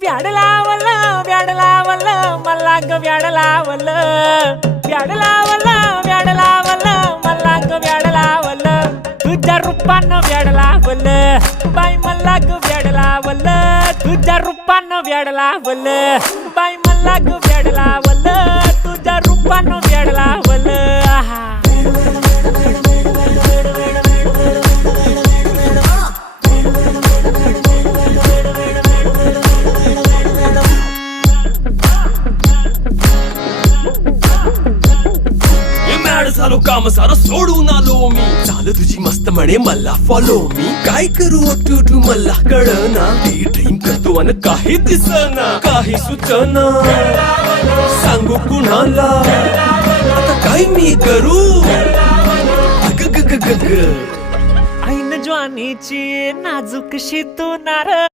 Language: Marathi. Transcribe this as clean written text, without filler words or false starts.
व्याड लावलं व्याड लावलं मला ग व्याड लावलं व्याड लावलं व्याड लावलं मला ग व्याड लावलं तुझ्या रूपानं व्याड लावलं बाई मला ग व्याड लावलं तुझ्या रूपानं व्याड लावलं बाई मला ग व्याड लावलं तुझ्या रूपानं व्याड लावलं आहा झालो काम सारं सोडून आलो मी झालं तुझी मस्त म्हणे मला फॉलो मी काय करू टू मला कळना डे ड्रीम करतो आणि काही दिसना काही सुचना सांगू कुणाला आता काय मी करू ग ग ग ग ग ऐन ज्वानीची नाजूकशी तू नार